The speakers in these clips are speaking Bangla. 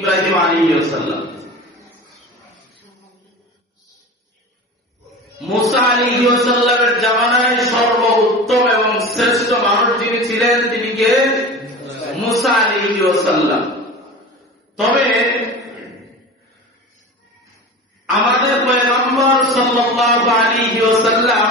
ইব্রাহিম আলী সাল্লাম আলী জামানায় সর্ব উত্তম এবং শ্রেষ্ঠ মানুষ যিনি ছিলেন, তিনি কে? মুসা আলী সাল্লাম তবে আমাদের পয়গম্বর ওয়াসাল্লাম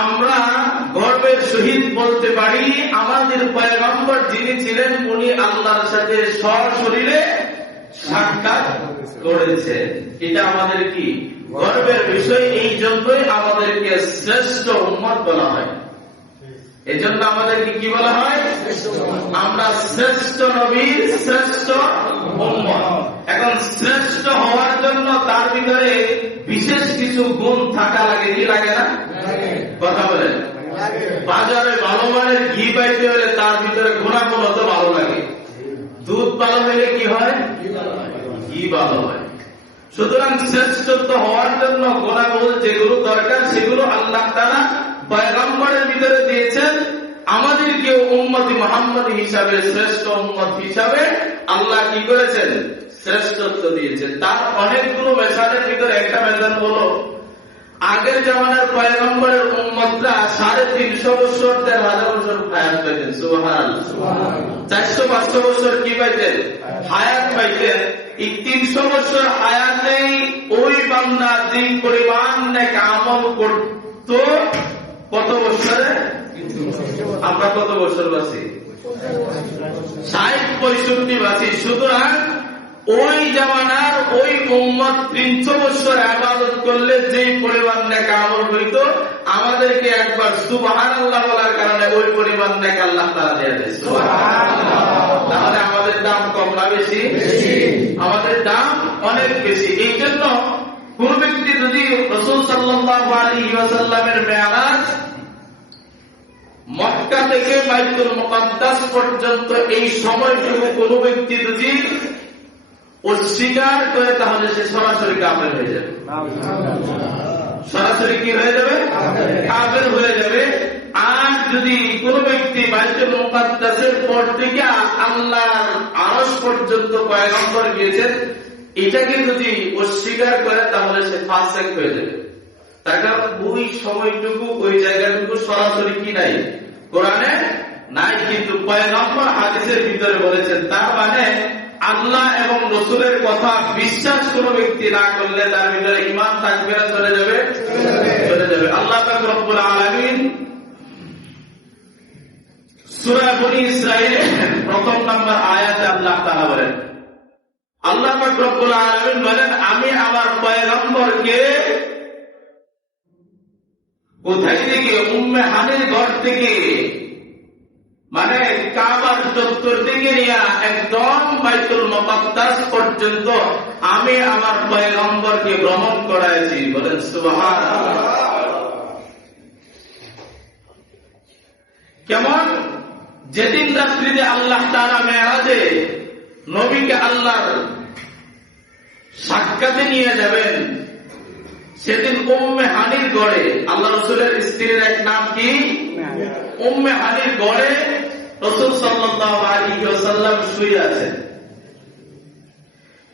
আমরা গর্বের সহিত বলতে পারি আমাদের পয়গম্বর যিনি ছিলেন, উনি আল্লাহর সাথে সশরীরে সাক্ষাৎ করেছে এটা আমাদের কি? গর্বের বিষয়, এই জন্যই আমাদেরকে শ্রেষ্ঠ উম্মত বলা হয়। এই জন্য আমাদেরকে কি বলা হয়? আমরা শ্রেষ্ঠ নবীর শ্রেষ্ঠ এখন শ্রেষ্ঠ হওয়ার জন্য তার ভিতরে বিশেষ কিছু গুণ থাকা লাগে কি লাগে না? কথা বলেন বাজারে ভালো মানের ঘি পাইতে হলে তার ভিতরে গুণাগুণ হতে ভালো লাগে। দুধ ভালো হলে কি হয়? ঘি ভালো হয়। সুতরাং শ্রেষ্ঠত্ব হওয়ার জন্য গুণাগুণ যেগুলো দরকার, সেগুলো আল্লাহ তারা পয়গম্বরের ভিতরে দিয়েছেন। আমাদেরকে উম্মতি মোহাম্মদ হিসাবে, শ্রেষ্ঠ উম্মত হিসাবে আল্লাহ কি করেছেন? শ্রেষ্ঠত্ব দিয়েছেন। তার অনেকগুলো মেশানের ভিতরে একটা মেশান হলো আগের জামানার পয়গম্বরের উম্মতরা সাড়ে তিনশো বছর দেড় হাজার বছর হায়াত পাইতেন। সুহান চারশো পাঁচশো বছর কি পাইতেন? হায়াত পাইতেন। এই তিনশো বছর হায়াতেই ওই বান্দা যে পরিমাণ নাকি আমল করত কত বছরে? আমরা কত বছর বাঁচি? ষাট পঁয়ষট্টি বাঁচি। সুতরাং ওই জামানার ওই উম্মত তিনশো বছর আবাদত করলে যে পরিমাণ নেকা আমল হইত আমাদেরকে একবার সুবাহান আল্লাহ বলার কারণে ওই পরিমাণ নেকা আল্লাহ তারা দেয়া দেয় তাহলে আমাদের দাম কম না বেশি? আমাদের দাম অনেক বেশি। এই জন্য কোন ব্যক্তি যদি রসুল ওয়াসাল্লামের মেয়ারাজ মক্কা থেকে বাইতুল মুকাদ্দাস পর্যন্ত এই সময়টুকু কোন ব্যক্তি যদি অস্বীকার করে তাহলে সে সরাসরি কাফের হয়ে যাবে। সরাসরি কি হয়ে যাবে? কাফের হয়ে যাবে। আর যদি কোন ব্যক্তি বাইতুল মুকাদ্দাসের পর থেকে আল্লাহর আরশ পর্যন্ত পয়গম্বর গিয়েছেন, এটাকে যদি অস্বীকার করে তাহলে সে ফাসেক হয়ে যাবে। তার কারণ ওই সময়টুকু, ওই জায়গাটুকু সরাসরি কি নাই? কোরআনে? নাই, কিন্তু পয়গম্বর হাদিসের ভিতরে বলেছেন তার মানে আল্লাহ এবং রসুলের কথা বিশ্বাস কোন ব্যক্তি না করলে তার ভিতরে ইমান থাকবে না, চলে যাবে? চলে যাবে। আল্লাহ রব্বুল আলমিন আমি আমার পয়গম্বরকে কোথায় থেকে, উম্মে হানির ঘর থেকে মানে কাবার চত্বর থেকে নিয়ে একদম বাইতুল মুকাদ্দাস পর্যন্ত আমি আমার পয়গম্বরকে ভ্রমণ করাইছি। বলেন, সুবহানাল্লাহ। কেমন? যেদিন রাত্রিতে আল্লাহ তারা মেয়ারাজে নবীকে আল্লাহর সাক্ষাতে নিয়ে যাবেন সেদিন উম্মে হানির গড়ে, আল্লাহ রসুলের স্ত্রীর এক নাম কি? উম্মে হানির গড়ে রসুল সাল্লাম শুয়ে আছেন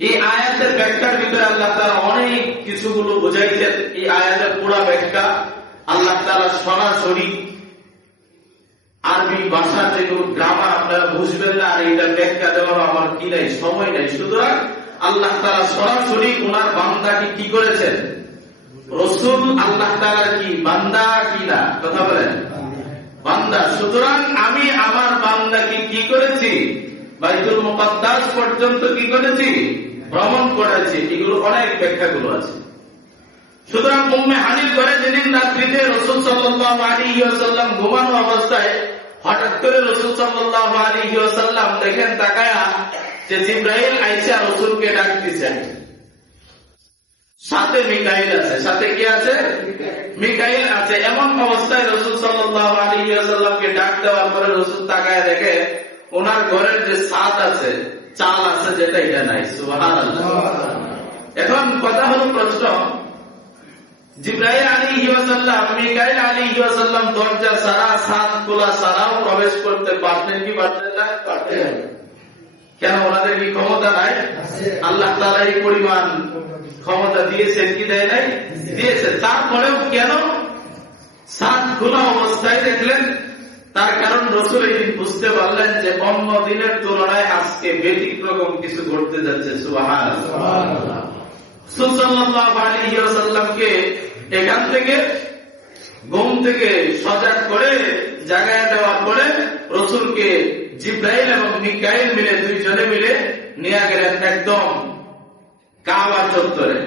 এই আয়াতের ব্যাখ্যার ভিতরে আল্লাহ তারা অনেক কিছুগুলো বুঝাইছেন। এই আয়াতের পুরা ব্যাখ্যা আল্লাহ তাআলা সরাসরি আরবি ভাষা যেগুলো গ্রামার আপনারা বুঝবেন না, আর এটা ব্যাখ্যা দেওয়ার আমার কি নাই, সময় নাই। সুতরাং আল্লাহ তাআলা সরাসরি ওনার বান্দাকে কি করেছেন? রসুল আল্লাহ তাআলার কি? বান্দা কি না? কথা বলেন। বান্দা। সুতরাং আমি আমার বান্দাকে কি করেছি? বাইতুল মুকাদ্দাস পর্যন্ত কি করেছি? ভ্রমণ করেছি। এগুলো অনেক ব্যাখ্যাগুলো আছে। সুতরাং উম্মে হানির ঘরে যেদিন রাত্রিতে রসুল সাল্লাল্লাহু আলাইহি ওয়াসাল্লাম ঘুমানো অবস্থায় হঠাৎ করে রসুল সাল্লাল্লাহু আলাইহি ওয়াসাল্লাম দেখেন তাকায়া যে জিব্রাইল আইসা রসুলকে ডাকতেছেন সাথে মিকাইল আছে। সাথে কি আছে? মিকাইল আছে। এমন অবস্থায় রসুল আলাইহি ওয়াসাল্লামকে ডাক দেওয়ার পরে রসুল তাকায় দেখে ওনার ঘরের যে ছাদ আছে, চাল আছে যেটা এটা নাই। সুবহানাল্লাহ। এখন কথা হলো প্রশ্ন, জিব্রাইল আলী ওয়াসাল্লাম, মিকাইল আলী ওয়াসাল্লাম দরজা সারা সাত খোলা সারাও প্রবেশ করতে পারতেন কি পারতেন না? পারতেন। কেন ওনাদের কি ক্ষমতা নাই? আল্লাহ তাআলা এই পরিমাণ ক্ষমতা দিয়েছেন কি দেয় নাই? দিয়েছে তারপরেও কেন সাত খোলা অবস্থায় দেখলেন? তার কারণ রসুল এদিন বুঝতে পারলেন যে অন্য দিনের তুলনায় আজকে ব্যতিক্রম কিছু ঘটতে যাচ্ছে। সুসাল্লামকে এখান থেকে ঘুম থেকে সজাগ করে জাগায় দেওয়ার পরে রসুলকে জিব্রাইল এবং মিকাইল মিলে দুইজনে মিলে নিয়ে গেলেন একদম কাবার চত্বরে,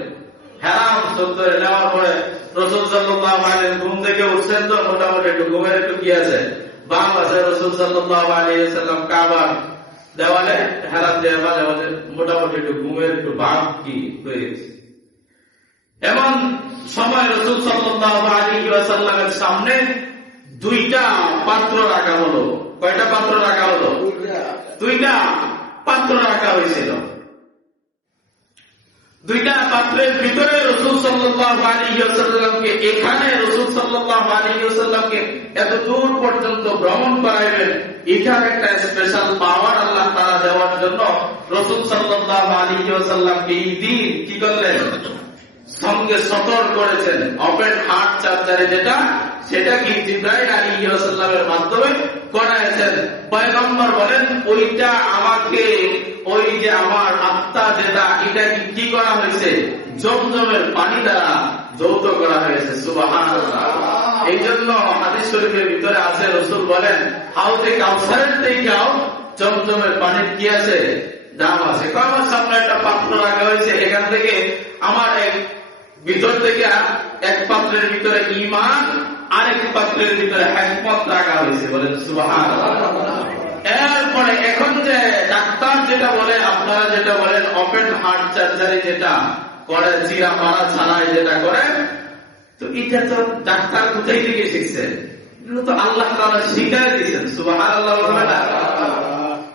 হেরাম চত্বরে। নেওয়ার পরে রসুল সাল্লাহ ঘুম থেকে উঠছেন তো, মোটামুটি একটু ঘুমের একটু কি আছে? বাম রসুল সাল্লাহ কাবার দেওয়ালে, হেরাম দেওয়া মাঝে মোটামুটি একটু ঘুমের একটু ভাব কি হয়ে গেছে। এমন সময় রসুল সাল্লাহ আলী ওয়াসাল্লামের সামনে দুইটা পাত্র রাখা হলো। কয়টা পাত্র রাখা হলো? দুইটা। পাত্র রাখা হয়েছিল। দুইটা পাত্রের ভিতরে রসুল সাল্লাহ আলীকে এখানে রসুল সাল্লাহ আলীকে এত দূর পর্যন্ত ভ্রমণ করাইবেন এখানে একটা স্পেশাল পাওয়ার আল্লাহ তারা দেওয়ার জন্য রসুল সাল্লাহ আলীকে এই দিন কি করলেন? সঙ্গে সতর করেছেন। ওপেন হার্ট চার্জারে যেটা, সেটা কি জিব্রাইল আলী সাল্লামের মাধ্যমে করাইছেন। পয়গম্বর বলেন, ওইটা আমাকে, ওই যে আমার আত্মা যেটা, এটা কি করা হয়েছে? জমজমের পানি দ্বারা যৌত করা হয়েছে। সুবাহান এই জন্য হাদিস শরীফের ভিতরে আছে, রসুল বলেন হাউতে কাউসারের থেকেও জমজমের পানির কি আছে? দাম আছে। আমার সামনে একটা পাত্র রাখা হয়েছে, এখান থেকে আমার এক ভিতর থেকে এক পাত্রের ভিতরে ইমান আরেক পাত্রের ভিতরে একমত রাখা হয়েছে। বলেন সুবাহান এরপরে এখন যে ডাক্তার যেটা বলে, আপনারা যেটা বলেন ওপেন হার্ট সার্জারি যেটা করে, চিরা মারা ছাড়াই যেটা করে, তো এটা তো ডাক্তার কোথায় থেকে শিখছে? এগুলো তো আল্লাহ তারা শিখাই দিয়েছেন সুবাহান আল্লাহ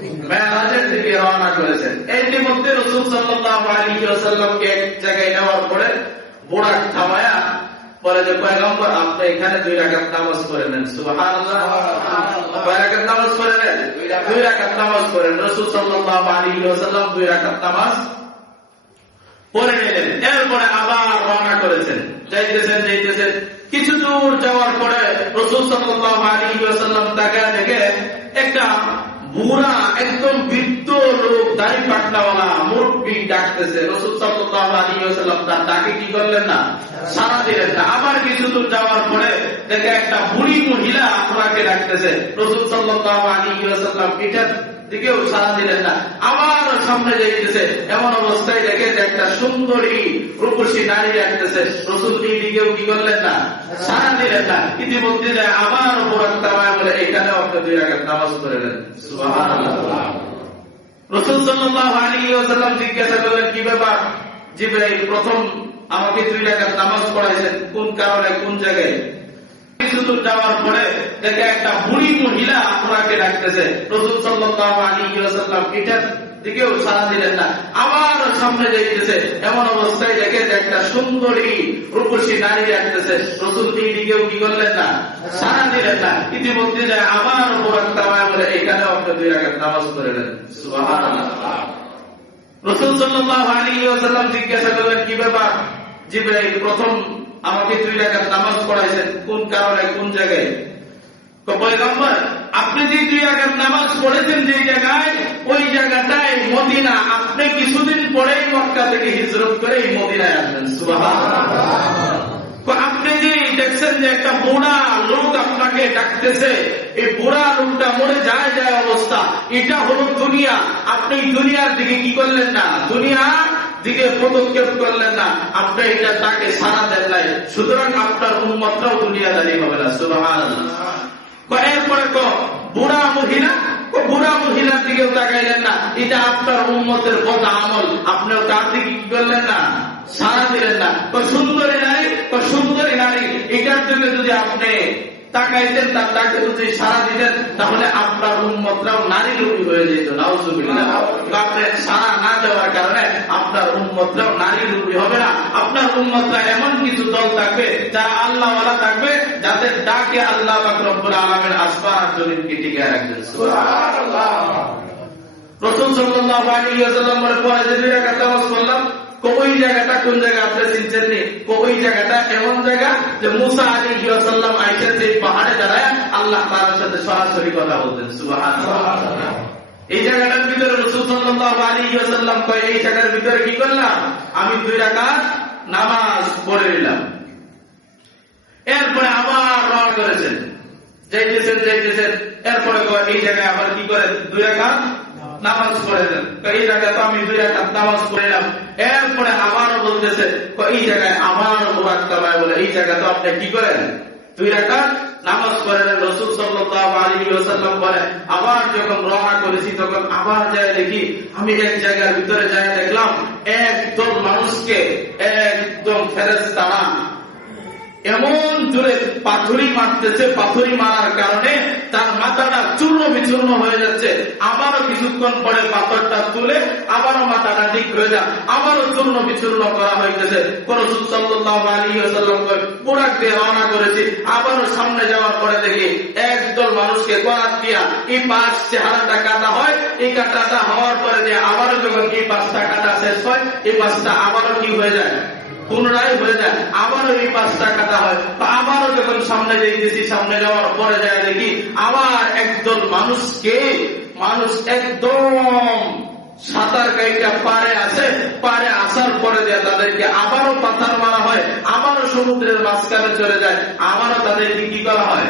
মেরাজের দিকে রওনা করেছেন। মধ্যে রসুল সাল্লাল্লাহু আলাইহি ওয়াসাল্লামকে এক জায়গায় নেওয়ার পরে থামায়া বলে যে পয়গম্বর আপনি এখানে দুই রাকাত নামাজ পড়ে নেন। কয় নামাজ পড়ে নেন? দুই রাকাত। নামাজ রাসূল সাল্লাল্লাহু আলাইহি ওয়াসাল্লাম দুই রাকাত নামাজ নিলেন। এরপরে আবার রওনা করেছেন। যাইতেছেন যাইতেছেন। কিছু দূর যাওয়ার পরে রসুল সাল্লাল্লাহু আলাইহি ওয়াসাল্লাম তাকে দেখে একটা বুড়া একদম বৃদ্ধ লোক, দাড়ি পাটনাওয়ালা মুরব্বি ডাকতেছে। রসুল সাল্লাম তার ডাকে কি করলেন না? সারা দিলেন না। আবার কিছু দূর যাওয়ার পরে দেখে একটা বুড়ি মহিলা আপনাকে ডাকতেছে। রসুল সাল্লাম আলী সাল্লাম পিঠার দিকেও সারা দিলেন না। আবার সামনে যাইতেছে এমন অবস্থায় দেখে যে একটা সুন্দরী রূপসী নারী ডাকতেছে রসুল এই দিকেও কি করলেন না? সারা দিলেন না। ইতিমধ্যে আবার উপর বলে এখানে আপনি দুই রাখার নামাজ করে নেন। রসুল সাল্লাল্লাহু আলাইহি ওয়াসাল্লাম জিজ্ঞাসা করলেন, কি ব্যাপার? জিব্রাইল, প্রথম আমাকে দুই রাকাত নামাজ পড়াইছেন। কোন কারণে? কোন জায়গায়? কিছু যাওয়ার পরে দেখে একটা বুড়ি মহিলা ওনাকে ডাকতেছে। রসুল সাল্লাল্লাহু আলাইহি ওয়াসাল্লাম এটার দিকেও সাড়া দিলেন না। আবার সামনে যাইতেছে। এমন অবস্থায় দেখে যে একটা সুন্দরী রূপসী নারী ডাকতেছে। রসুল এই দিকেও কি করলেন না? সাড়া দিলেন না। ইতিমধ্যে যায় আবার মোবারক তামায় বলে এখানেও আপনি দুই রাকাত নামাজ পড়লেন সুবহানাল্লাহ। রসুল সাল্লাল্লাহু আলাইহি ওয়াসাল্লাম জিজ্ঞাসা করলেন, কি ব্যাপার? জিব্রাইল প্রথম আমাকে দুই রাকাত নামাজ পড়াইছেন, কোন কারণে, কোন জায়গায়? আপনি যে দুই রাকাত নামাজ পড়েছেন যে জায়গায়, ওই জায়গাটায় মদিনা আপনি কিছুদিন পরেই মক্কা থেকে হিজরত করে মদিনায় আসবেন আপনি যে দেখছেন যে একটা বুড়া লোক আপনাকে ডাকতেছে, এই বুড়া লোকটা মরে যায় যায় অবস্থা। এটা হলো দুনিয়া। আপনি দুনিয়ার দিকে কি করলেন না? দুনিয়া দিকে পদক্ষেপ করলেন না। আপনি এটা তাকে সারা দেন নাই। সুতরাং আপনার উন্মতরাও দুনিয়াদারি হবে না। সুবহানাল্লাহ। এরপরে ক? বুড়া মহিলা? বুড়া মহিলার দিকেও তাকাইলেন না। এটা আপনার উন্মতের পদ আমল। আপনিও তার দিকে কি করলেন না? সারা দিলেন না। সুন্দরী নারী? সুন্দরী নারী? এটার জন্য যদি আপনি তাকাইতেন, তার তাকে যদি সারা দিতেন, তাহলে আপনার উন্মতরাও নারী রূপী হয়ে যেত। সারা না দেওয়ার কারণে আপনার উন্মতরাও নারী রূপী হবে না। আপনার উন্মতরা এমন কিছু দল থাকবে, যারা আল্লাহ ওয়ালা থাকবে যাদের ডাকে আল্লাহ পাক রব্বুল আলামিন আসমান জমিনকে টিকে রাখবেন রসুল ওয়াসাল্লাম পরে পড়লাম ওই জায়গাটা কোন জায়গা আপনি চিনছেন নি? ওই জায়গাটা এমন জায়গা যে মুসা আলাইহি ওয়াসাল্লাম আইসেন যে পাহাড়ে দাঁড়ায়, আল্লাহ তাআলার সাথে সরাসরি কথা বলতেন। এই জায়গাটার ভিতরে রসুল আলাইহি ওয়াসাল্লাম কয়, এই জায়গার ভিতরে কি করলাম? আমি দুই রাকাত নামাজ পড়ে নিলাম। এরপরে আবার রওনা করেছেন। যাইতেছেন যাইতেছেন। এরপরে এই জায়গায় আবার কি করে দুই রাকাত নামাজ পড়েছেন এই জায়গায় আমি দুই রাকাত নামাজ এরপরে বলতেছে এই জায়গায় মুরাক্কাবায় বলে, এই আপনি কি করেন? দুই নামাজ রসুল ওয়াসাল্লাম বলে, আবার যখন রওনা করেছি, তখন আবার যায় দেখি, আমি এক জায়গার ভিতরে যায় দেখলাম একদম মানুষকে একদম ফেরেশতারা এমন জোরে পাথরি মারতেছে, পাথরি মারার কারণে তার মাথাটা চূর্ণ বিচূর্ণ হয়ে যাচ্ছে। আবারও কিছুক্ষণ পরে পাথরটা তুলে আবারও মাথাটা ঠিক হয়ে যায় আবারও চূর্ণ বিচূর্ণ করা হইতেছে। কোন রওনা করেছি। আবারও সামনে যাওয়ার পরে দেখি একদল মানুষকে করাত দিয়া এই পাশ চেহারাটা কাটা হয়। এই কাটাটা হওয়ার পরে যে আবারও যখন এই পাশটা কাটা শেষ হয় এই পাশটা আবারও কি হয়ে যায়? পুনরায় হয়ে যায় আবারও এই পাঁচটা কাটা হয়। বা আবারও যখন সামনে যাইতেছি, সামনে যাওয়ার পরে যায় দেখি, আবার একদল মানুষকে, মানুষ একদম সাঁতার কাইটা পারে আসে পারে আসার পরে যায় তাদেরকে আবারও পাথার মারা হয়, আবারও সমুদ্রের মাঝখানে চলে যায়, আবারও তাদেরকে কি করা হয়?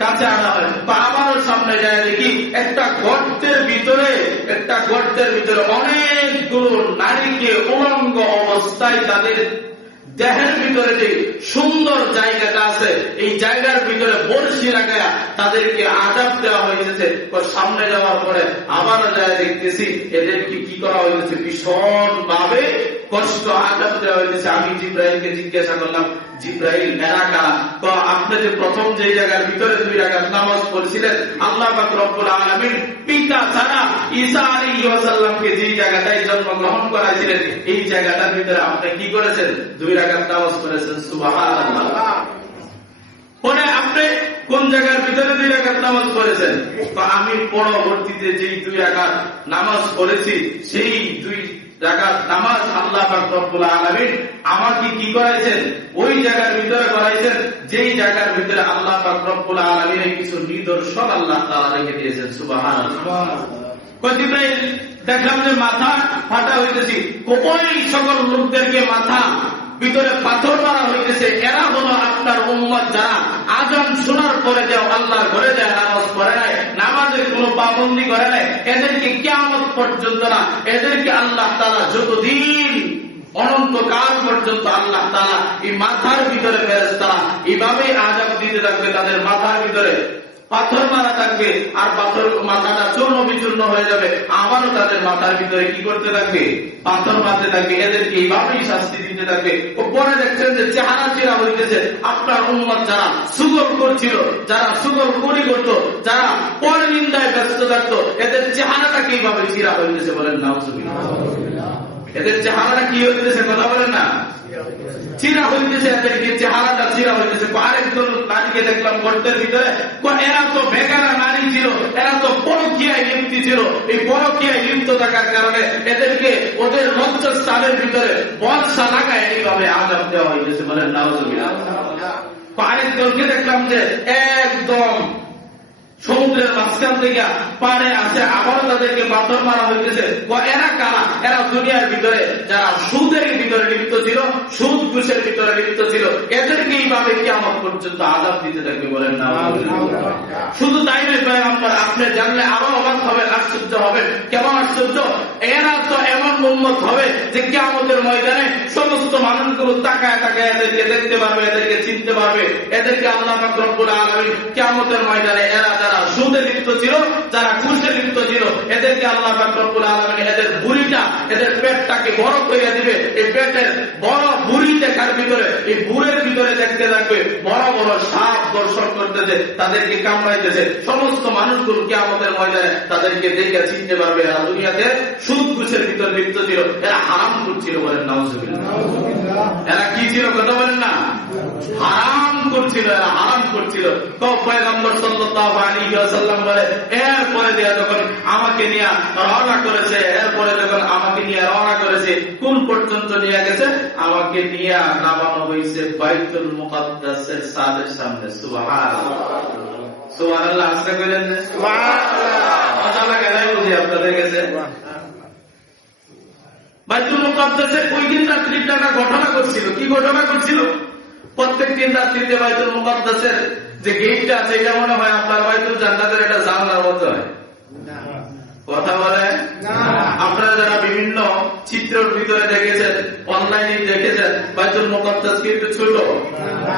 কাছে আনা হয় বা আবারও সামনে যায় দেখি একটা গর্তের ভিতরে, একটা গর্তের ভিতরে অনেকগুলো নারীকে উলঙ্গ অবস্থায় তাদের দেহের ভিতরে যে সুন্দর জায়গাটা আছে, এই জায়গার ভিতরে বড়শি তাদেরকে আজাব দেওয়া হয়েছে সামনে যাওয়ার পরে আবারও যায় দেখতেছি, এদেরকে কি করা হয়েছে ভীষণ ভাবে কষ্ট আজাব দেওয়া হয়েছে আমি জিব্রাহিমকে জিজ্ঞাসা করলাম কোন জায়গার ভিতরে দুই নামাজ পড়েছেন? আমি পরবর্তীতে যেই দুই রাকাত নামাজ পড়েছি, সেই দুই জায়গার নামাজ আল্লাহ রব্বুল আমাকে কি করাইছেন? ওই জায়গার ভিতরে করাইছেন, যেই জায়গার ভিতরে আল্লাহ রব্বুল আলামিনের কিছু নিদর্শন আল্লাহ রেখে দিয়েছেন, সুবহানাল্লাহ। দেখলাম যে মাথা ফাটা হইতেছি। ওই সকল লোকদেরকে মাথা ভিতরে পাথর মারা হইতেছে, এরা হলো আপনার উম্মত যারা আজান শোনার পরে যাও আল্লাহর ঘরে যায়, নামাজ পড়ে নাই, নামাজের কোনো পাবন্দি করে নাই, এদেরকে কেমন পর্যন্ত না, এদেরকে আল্লাহ তারা যতদিন অনন্তকাল পর্যন্ত আল্লাহ তারা এই মাথার ভিতরে ফেরেস এইভাবেই আজাব দিতে থাকবে, তাদের মাথার ভিতরে। পাথর মারা থাকবে, আর পাথর মাথাটা চূর্ণ বিচূর্ণ হয়ে যাবে। আবারও তাদের মাথার ভিতরে কি করতে থাকবে? পাথর মারতে থাকবে, এদেরকে এইভাবেই শাস্তি দিতে থাকবে। ও পরে দেখছেন যে চেহারা চিরা হইতেছে। আপনার উন্মত যারা সুগল করছিল, যারা সুগল করি করতো, যারা পর নিন্দায় ব্যস্ত থাকতো, এদের চেহারাটা কীভাবে চিরা হইতেছে বলেন নাও এদের চেহারাটা কি হইতেছে, কথা বলেন না? চিরা হইতেছে, এদেরকে চেহারাটা চিরা হইতেছে। নারীকে দেখলাম গর্তের ভিতরে এরা তো বেকারা নারী ছিল এরা তো পরকিয়ায় লিপ্ত ছিল। এই পরকিয়ায় লিপ্ত থাকার কারণে এদেরকে ওদের লজ্জাস্থানের ভিতরে বর্ষা লাগায় এইভাবে আজাব দেওয়া হয়েছে বলেন নাউজুবিল্লাহ আরেকজনকে দেখলাম যে একদম সমুদ্রের মাঝখান থেকে পারে আছে, আবারও তাদেরকে পাথর মারা হইতেছে। এরা কারা? এরা দুনিয়ার ভিতরে। যারা সুদের ভিতরে লিপ্ত ছিল, সুদ ঘুষের ভিতরে লিপ্ত ছিল এদেরকে এইভাবে কিয়ামত পর্যন্ত আজাব দিতে থাকবে বলেন না শুধু তাই নয়, পয়গম্বর, আপনি জানলে আরও অবাক হবে, আশ্চর্য হবে। কেমন আশ্চর্য? এরা তো এমন উন্মত হবে যে কিয়ামতের ময়দানে সমস্ত মানুষগুলো তাকায় তাকায় এদেরকে দেখতে পারবে, এদেরকে চিনতে পারবে। এদেরকে আল্লাহ রব্বুল আলামিন কিয়ামতের ময়দানে এরা যারা সুদে লিপ্ত ছিল, যারা ঘুষে লিপ্ত ছিল, এদেরকে আল্লাহ রব্বুল আলামিন এদের বুড়িটা, এদের পেটটাকে বড় করে দিবে। এই পেটের বড় বুড়ি দেখার ভিতরে, এই বুড়ের ভিতরে দেখতে থাকবে বড় বড় সাপ দর্শন করতেছে, তাদেরকে কামড়াইতেছে। সমস্ত মানুষগুলো কি আমাদের ময়দানে তাদেরকে দেখে চিনতে পারবে, এরা দুনিয়াতে সুদ ঘুষের ভিতরে লিপ্ত ছিল, এরা হারাম করছিল বলেন, নাউজুবিল্লাহ। এরা কি ছিল, কথা বলেন না? হারাম করছিল এরা হারাম করছিল। তো পয়গম্বর সাল্লাল্লাহু আলাইহি ওয়াসাল্লাম বলে এরপরে দেয়া যখন আমাকে নিয়ে রওনা করেছে এরপরে যখন আমাকে নিয়ে রওনা করেছে কোন পর্যন্ত নিয়ে গেছে? আমাকে নিয়ে নামানো হয়েছে বাইতুল মুকাদ্দাসের সাদের সামনে। সুবহানাল্লাহ। সুবহানাল্লাহ আসতে কইলেন না? সুবহানাল্লাহ। মজা লাগে না বুঝি আপনাদের কাছে। বাইতুল মুকাদ্দাসের ওই দিন রাত্রিটা ঘটনা করছিল কি ঘটনা করছিল প্রত্যেক দিন রাত্রিতে বাইতুল মুকাদ্দাসের যে গেটটা আছে এটা মনে হয় আপনার বাইতুল জান্নাতের একটা জানলার মতো হয়। কথা বলে? আপনারা যারা বিভিন্ন চিত্রের ভিতরে দেখেছেন অনলাইনে দেখেছেন বাইতুল মুকাদ্দাস কিন্তু ছোট?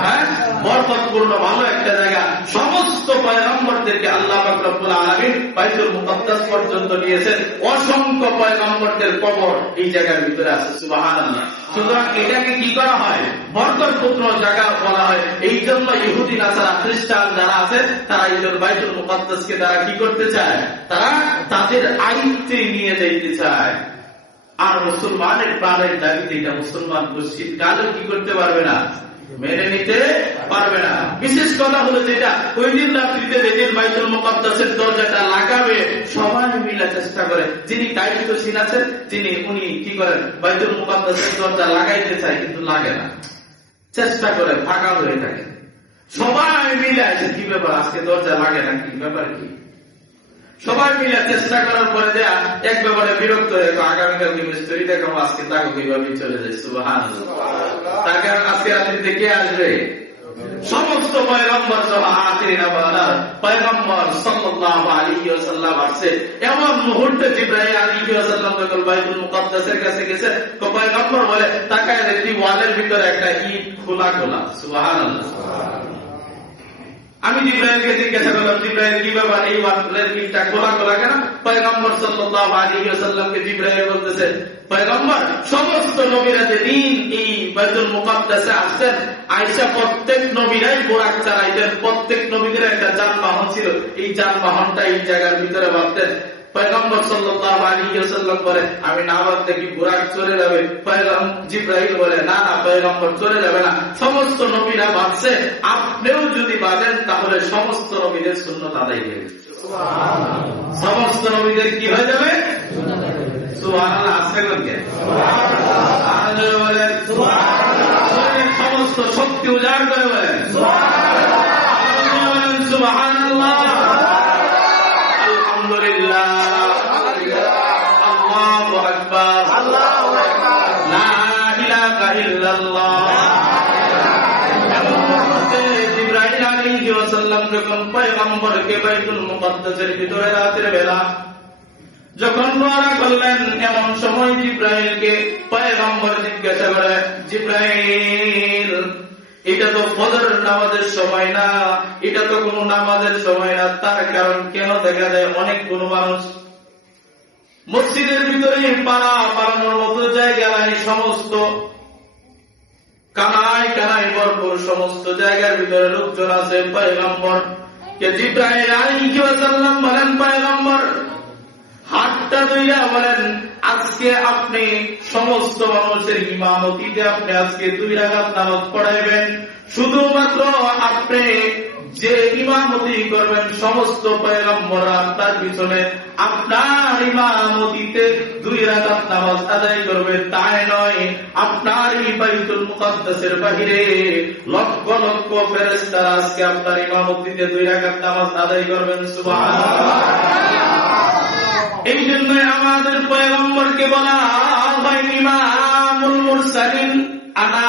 হ্যাঁ? বরকতপূর্ণ ভালো একটা জায়গা। সমস্ত পয়গম্বরদেরকে আল্লাহ পাক রব্বুল আলামিন বাইতুল মুকাদ্দাস পর্যন্ত নিয়েছেন। অসংখ্য পয়গম্বরদের কবর এই জায়গার ভিতরে আছে সুবহানাল্লাহ। সুতরাং এটাকে কি করা হয়? বরকতপূর্ণ জায়গা বলা হয়। এই জন্য ইহুদি নাসারা খ্রিস্টান যারা আছে, তারা জন্য বাইতুল মুকাদ্দাসকে তারা কি করতে চায়? তারা তাদের আয়ত্তে নিয়ে যাইতে চায়। আর মুসলমানের প্রাণের দাবিতে এটা মুসলমান কাজও কি করতে পারবে না? মেনে নিতে পারবে না। বিশেষ কথা হলো যেটা ওই দিন রাত্রিতে যেদিন বাইতুল মুকাদ্দাসের দরজাটা লাগাবে, সবাই মিলে চেষ্টা করে। যিনি দায়িত্বশীল আছেন, তিনি, উনি কি করেন? বাইতুল মুকাদ্দাসের দরজা লাগাইতে চায়, কিন্তু লাগে না। চেষ্টা করে, ফাঁকা হয়ে থাকে। সবাই মিলে আছে কি ব্যাপার? আজকে দরজা লাগে না কি? ব্যাপার কি? সবাই মিলে চেষ্টা করার পরে দেয়া এক ব্যাপারে বিরক্ত হয়ে আগামীকাল কি মিস্ত্রি দেখো, আজকে তাকে কীভাবে চলে যায় সুবাহান তার কারণ আজকে রাত্রিতে কে আসবে? সমস্ত পয়গম্বর সহ আবাদার পয়গম্বর সাল্লাল্লাহু আলাইহি ওয়াসাল্লাম আসছে। এমন মুহূর্তে জিবরাইল আলাইহি ওয়াসাল্লাম যখন বাইতুল মুকাদ্দাসের কাছে গেছে, তো পয়গম্বর বলে, তাকায় দেখি ওয়ালের ভিতরে একটা ইট খোলা খোলা, সুবহানাল্লাহ। আমি জিব্রাইলকে জিজ্ঞাসা করলাম, জিব্রাইল, কি ব্যাপার? এই ওয়ালের মিলটা খোলা খোলা কেন? পয়গম্বর সাল্লাল্লাহু আলাইহি ওয়াসাল্লামকে জিব্রাইল বলতেছে, পয়গম্বর, সমস্ত নবীরা যেদিন এই বাইতুল মুকাদ্দাসে আসছেন, আয়েশা প্রত্যেক নবীরাই বোরাক চালাইতেন, প্রত্যেক নবীদের একটা যানবাহন ছিল। এই যানবাহনটা এই জায়গার ভিতরে ভাবতেন পয়গম্বর সাল্লাল্লাহু আলাইহি ওয়াসাল্লাম বলে আমি না ভাবতে কি বুরাক চলে যাবে। পয়গম জিব্রাইল বলে না না পয়গম্বর চলে যাবে না। সমস্ত নবীরা ভাবছে আপনিও যদি ভাবেন তাহলে সমস্ত নবীদের সুন্নত আদায় হয়ে যাবে। সমস্ত নবীদের কি হয়ে যাবে? সুবহানাল্লাহ বলেন সমস্ত শক্তি উজাড় করে বলেন সুবহানাল্লাহ। পয়গম্বরকে বাইতুল মুকাদ্দাসের বেলা। যখন রওনা করলেন এমন সময় জিব্রাইলকে পয়গম্বর জিজ্ঞাসা করে, জিব্রাইল, এটা তো ফজরের নামাজের সময় না, এটা তো কোনো নামাজের সময় না, তার কারণ কেন দেখা যায় অনেক কোন মানুষ? মসজিদের ভিতরে পাড়া পাড়ানোর মতো জায়গা নাই, সমস্ত কানায় কানায় ভরপুর সমস্ত জায়গার ভিতরে লোকজন আছে, পয়গম্বর। বলেন হাতটা বলেন, আজকে আপনি সমস্ত মানুষের আপনি আজকে দুই রাকাত নামাজ পড়াইবেন। শুধুমাত্র আপনি যে ইমামতি করবেন, সমস্ত পয়গম্বররা তার পিছনে আপনার ইমামতিতে দুই রাকাত নামাজ আদায় করবে। তাই নয়, আপনার এই বাইতুল মুকাদ্দাসের বাহিরে লক্ষ লক্ষ ফেরেশতারা আজকে আপনার ইমামতিতে দুই রাকাত নামাজ আদায় করবেন। সুবহানাল্লাহ। এই জন্য আমাদের পয়গম্বরকে বলা হয় ইমামুল মুরসালিন। আনা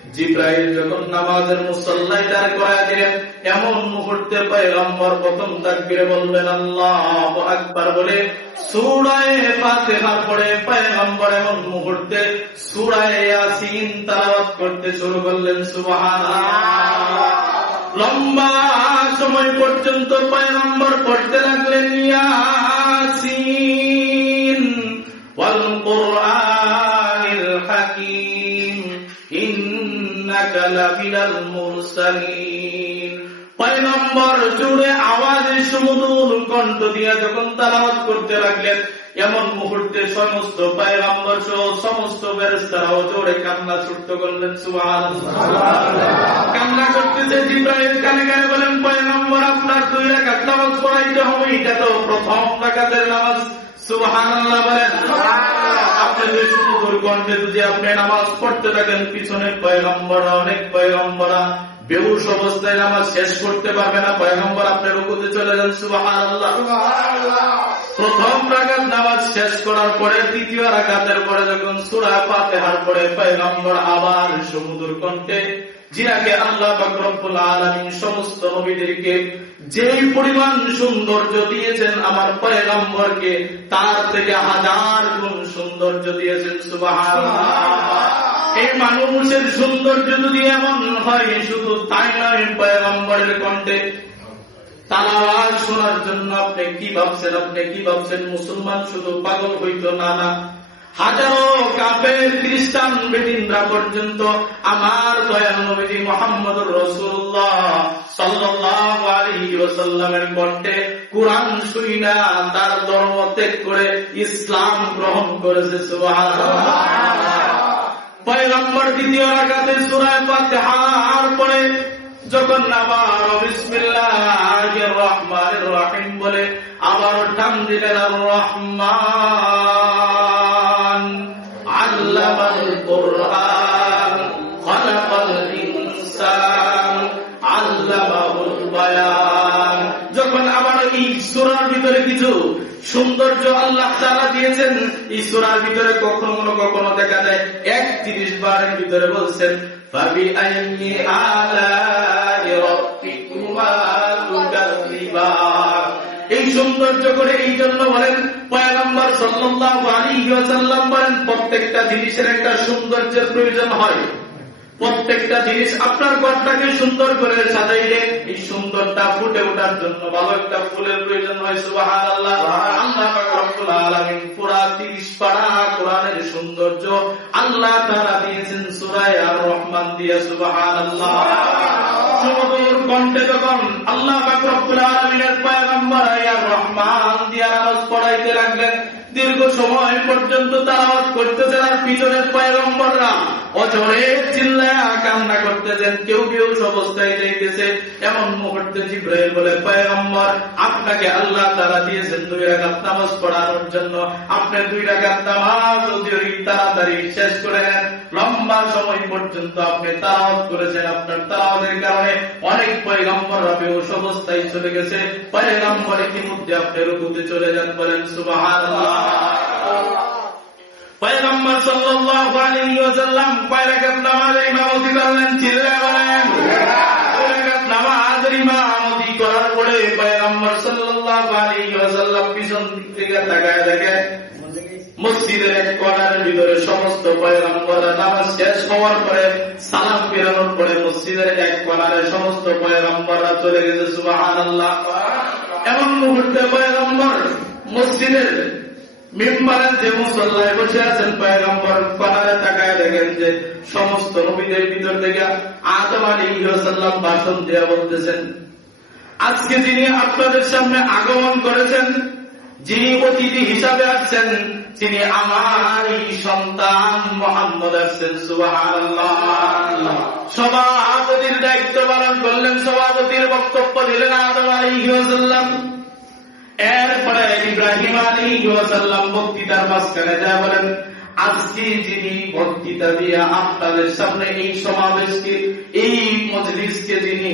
জিব্রাইল যখন নামাজের মুসল্লাই দাঁড় করা দিলেন, এমন মুহূর্তে পয়গম্বর প্রথম বলবেন আল্লাহু আকবার বলে ফাতিহার পরে পয়গম্বর এমন মুহূর্তে ইয়াসিন তেলাওয়াত করতে শুরু করলেন, সুবহানাল্লাহ। লম্বা সময় পর্যন্ত পয়গম্বর পড়তে লাগলেন ইয়াসিন লামিনাল মুরসালিন। পয়গম্বর জুড়ে আওয়াজে সুমধুর কণ্ঠ দিয়া যখন তালাবাদ করতে লাগলেন এমন মুহূর্তে সমস্ত পয়গম্বর সহ সমস্ত ফেরেশতারাও জোরে কান্না ছুট্ট করলেন, সুবহানাল্লাহ। কান্না করতেছে জিব্রাইল, কানে কানে বলেন, পয়গম্বর, আপনার দুই রাকাত নামাজ পড়াইতে হবে, এটা তো প্রথম রাকাতের নামাজ। আপনি যদি আপনি নামাজ পড়তে থাকেন, পিছনে পয়গম্বররা অনেক পয়গম্বরা বেহুশ অবস্থায় নামাজ শেষ করতে পারবে না পয়গম্বর আপনার রুকুতে চলে যান প্রথম রাকাত নামাজ শেষ করার পরে দ্বিতীয় রাকাতের পরে যখন সূরা ফাতিহার পরে পয়গম্বর আবার সমুদ্র কণ্ঠে জিনাকে আল্লাহ পাক রব্বুল আলামিন সমস্ত নবীদেরকে যেই পরিমাণ সৌন্দর্য দিয়েছেন আমার পয়গম্বরকে তার থেকে হাজার গুণ সৌন্দর্য দিয়েছেন সুবহানাল্লাহ। এই মানুষের সৌন্দর্য যদি এমন হয়, শুধু তাই নয় কণ্ঠে। তার শোনার জন্য আপনি কি ভাবছেন? আপনি কি ভাবছেন? মুসলমান শুধু পাগল হইতো না না। হাজারো কাপের খ্রিস্টান, বেদিনরা পর্যন্ত আমার দয়াল নবীজি মোহাম্মদ রসুল্লাহ ওয়াসাল্লামের কণ্ঠে কোরআন শুনি না তার ধর্ম ত্যাগ করে ইসলাম গ্রহণ করেছে পয়গম্বর দ্বিতীয় রাকাতে সূরা ফাতিহার পরে যখন আবার বলে আবার দিলেন রহমান যখন আবার এই ভিতরে কিছু সৌন্দর্য আল্লাহ বলছেন, এই সুরার ভিতরে কখনো কোনো কখনো দেখা যায় একত্রিশ বারের ভিতরে বলছেন এই সৌন্দর্য করে এই জন্য বলেন, পয়াগম্বর সাল্লাল্লাহু আলাইহি বলেন, প্রত্যেকটা জিনিসের একটা সৌন্দর্যের প্রয়োজন হয়। প্রত্যেকটা জিনিস আপনার ঘরটাকে সুন্দর করে সাজাইলে এই সুন্দরটা ফুটে ওঠার জন্য ভালো একটা ফুলের প্রয়োজন হয়, সুবহানাল্লাহ। আল্লাহ পাক পুরা 30 পারা কোরআনের সৌন্দর্য আল্লাহ তাআলা দিয়েছেন সূরা আর রহমান দিয়ে যখন আল্লাহ আর রহমান দিয়ে পড়াইতে লাগলেন দীর্ঘ সময় পর্যন্ত তারাওয়াত করতেছেন আর পিছনের পায়রম্বররা অজরে চিল্লায় কান্না করতেছেন। কেউ কেউ অবস্থায় যাইতেছে। এমন মুহূর্তে জিব্রাইল বলে পায়রম্বর আপনাকে আল্লাহ তারা দিয়েছেন দুই রাকাত নামাজ পড়ানোর জন্য। আপনি দুই রাকাত নামাজ তাড়াতাড়ি শেষ করে নেন লম্বা সময় পর্যন্ত আপনি তালাওয়াত করেছেন, আপনার তালাওয়াতের কারণে অনেক পয়গম্বররা বেহুশ অবস্থায় চলে গেছে। পয়গম্বর ইতিমধ্যে আপনি রুকুতে চলে যান বলেন, সুবহানাল্লাহ। পয়গম্বর সাল্লাল্লাহু আলাইহি ওয়াসাল্লাম কয় নামাজের ইমামতি করলেন চিল্লা বলেন। নামাজের ইমামতি করার পরে পয়গম্বর সাল্লাল্লাহু আলাইহি ওয়াসাল্লাম পিছন দিক থেকে তাকায় দেখে মসজিদের এক কর্নারের ভিতরে সমস্ত পয়গম্বররা নামাজ শেষ হওয়ার পরে সালাম ফেরানোর পরে মসজিদের এক কর্নারে সমস্ত পয়গম্বররা চলে গেছে, সুবহানাল্লাহ। এমন মুহূর্তে পয়গম্বর মসজিদের মেম্বারের যে মুসল্লায় বসে আছেন, পয়গম্বর কর্নারে তাকায় দেখেন যে সমস্ত নবীদের ভিতর থেকে আদম আলাইহিস সালাম ভাষণ দেয়া বলতেছেন, আজকে যিনি আপনাদের সামনে আগমন করেছেন, যিনি অতিথি হিসাবে আসছেন তিনি আমার এই সন্তান মোহাম্মদ আসছেন সভাপতির দায়িত্ব পালন করলেন, সভাপতির বক্তব্য দিলেন আদম এরপরে ইব্রাহিম আলাইহিসসালাম বক্তৃতার মাঝখানে যা বলেন, আজকে যিনি বক্তৃতা দিয়ে আপনাদের সামনে এই সমাবেশকে, এই মজলিসকে যিনি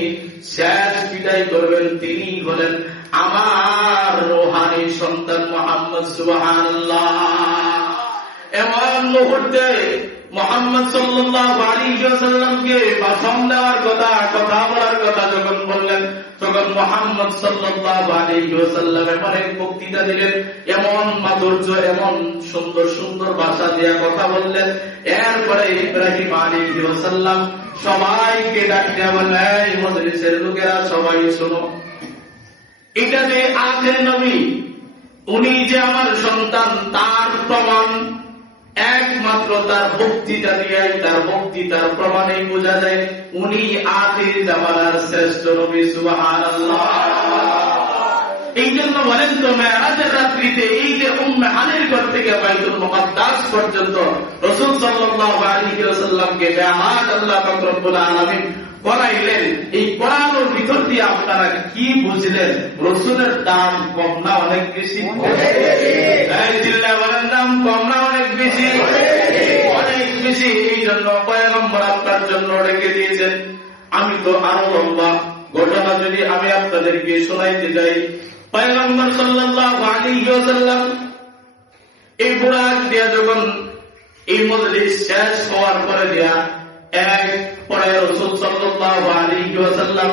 শেষ বিদায় করবেন, তিনি হলেন আমার রোহানি সন্তান মোহাম্মদ, সুবহানাল্লাহ। এমন মুহূর্তে মোহাম্মদ ওয়াসাল্লামকে ভাষণ দেওয়ার কথা কথা বলার কথা যখন বললেন, তখন মোহাম্মদ সাল্লাল্লাহু আলাইহি ওয়াসাল্লাম এমন এক বক্তৃতা দিলেন, এমন মাধুর্য, এমন সুন্দর সুন্দর ভাষা দিয়ে কথা বললেন। এরপরে ইব্রাহিম আলাইহি ওয়াসাল্লাম সবাইকে ডাকিয়ে বললেন মজলিসের লোকেরা সবাই শোনো। এটা যে আখের নবী, উনি যে আমার সন্তান, তার প্রমাণ, একমাত্র তার বক্তৃতা দিয়াই তার বক্তৃতার প্রমাণেই বোঝা যায়, উনি আখির জামানার শ্রেষ্ঠ নবী, সুবহানাল্লাহ। এই জন্য বলেন তো, মেয়ারাজের রাত্রিতে এই যে উম্মে হানির ঘর থেকে বাইতুল মুকাদ্দাস পর্যন্ত রাসূল সাল্লাল্লাহু আলাইহি ওয়াসাল্লামকে, মেয়ারাজ আল্লাহ পাক রব্বুল আলামিন করাইলেন এই করানোর ভিতর দিয়ে আপনারা কি বুঝলেন রসুলের দাম কম না অনেক বেশি? বলেন দাম কম না অনেক বেশি? অনেক বেশি। এই জন্য পয়গম্বর আপনার জন্য রেখে দিয়েছেন। আমি তো আরও লম্বা। ঘটনা যদি আমি আপনাদেরকে শোনাইতে যাই, পয়গম্বর সাল্লাল্লাহু আলাইহি ওয়াসাল্লাম এই বুড়াক দিয়া যখন এই মজলিস শেষ হওয়ার পরে দিয়া এক পরে রসুল আলাইহি ওয়াসাল্লাম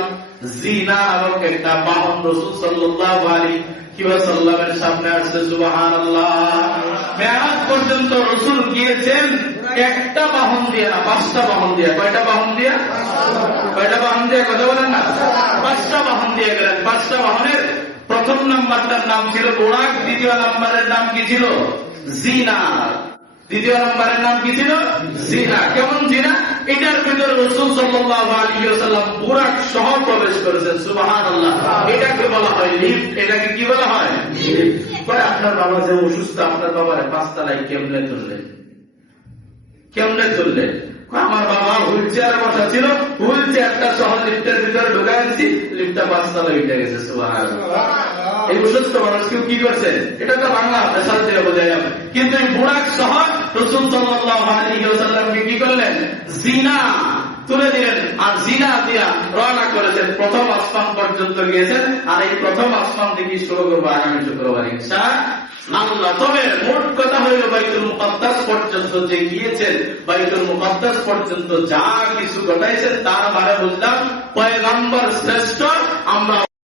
প্রথম নাম্বারটার নাম ছিল বোরাক, দ্বিতীয় নাম্বারের নাম কি ছিল? জিনা। দ্বিতীয় নম্বরের নাম কি ছিল? জিনা। কেমন জিনা? এটার ভিতরে রসুল সাল্লাল্লাহু আলাইহি ওয়াসাল্লাম বুরাক সহ প্রবেশ করেছেন সুবহানাল্লাহ। এটাকে বলা হয় লিফট। এটাকে কি বলা হয়? আপনার বাবা যে অসুস্থ আপনার বাবার পাঁচতলায় কেমনে তুললেন কেমনে তুললেন কয়, আমার বাবা হুইল চেয়ারে বসা ছিল হুইল চেয়ারটা সহ লিফটের ভিতরে ঢুকাই দিচ্ছি লিফটটা পাঁচতলায় উঠে গেছে সুবহানাল্লাহ। এই অসুস্থ মানুষ কেউ কি করছে? এটা তো বাংলা পেশাল দিয়ে বোঝাই যাবে। কিন্তু এই বুড়াক সহ রসুল আলাইহি কি করলেন? জিনা তুলে দিলেন। আর জিনা দিয়া রওনা করেছেন। প্রথম আসমান পর্যন্ত গিয়েছেন। আর এই প্রথম আসমান থেকে শুরু করব আগামী শুক্রবার। আল্লাহ তবে মোট কথা হইল বাইতুল মুকাদ্দাস পর্যন্ত যে গিয়েছেন, বাইতুল মুকাদ্দাস পর্যন্ত যা কিছু ঘটাইছেন, তার মানে বুঝলাম, পয়গম্বর শ্রেষ্ঠ, আমরা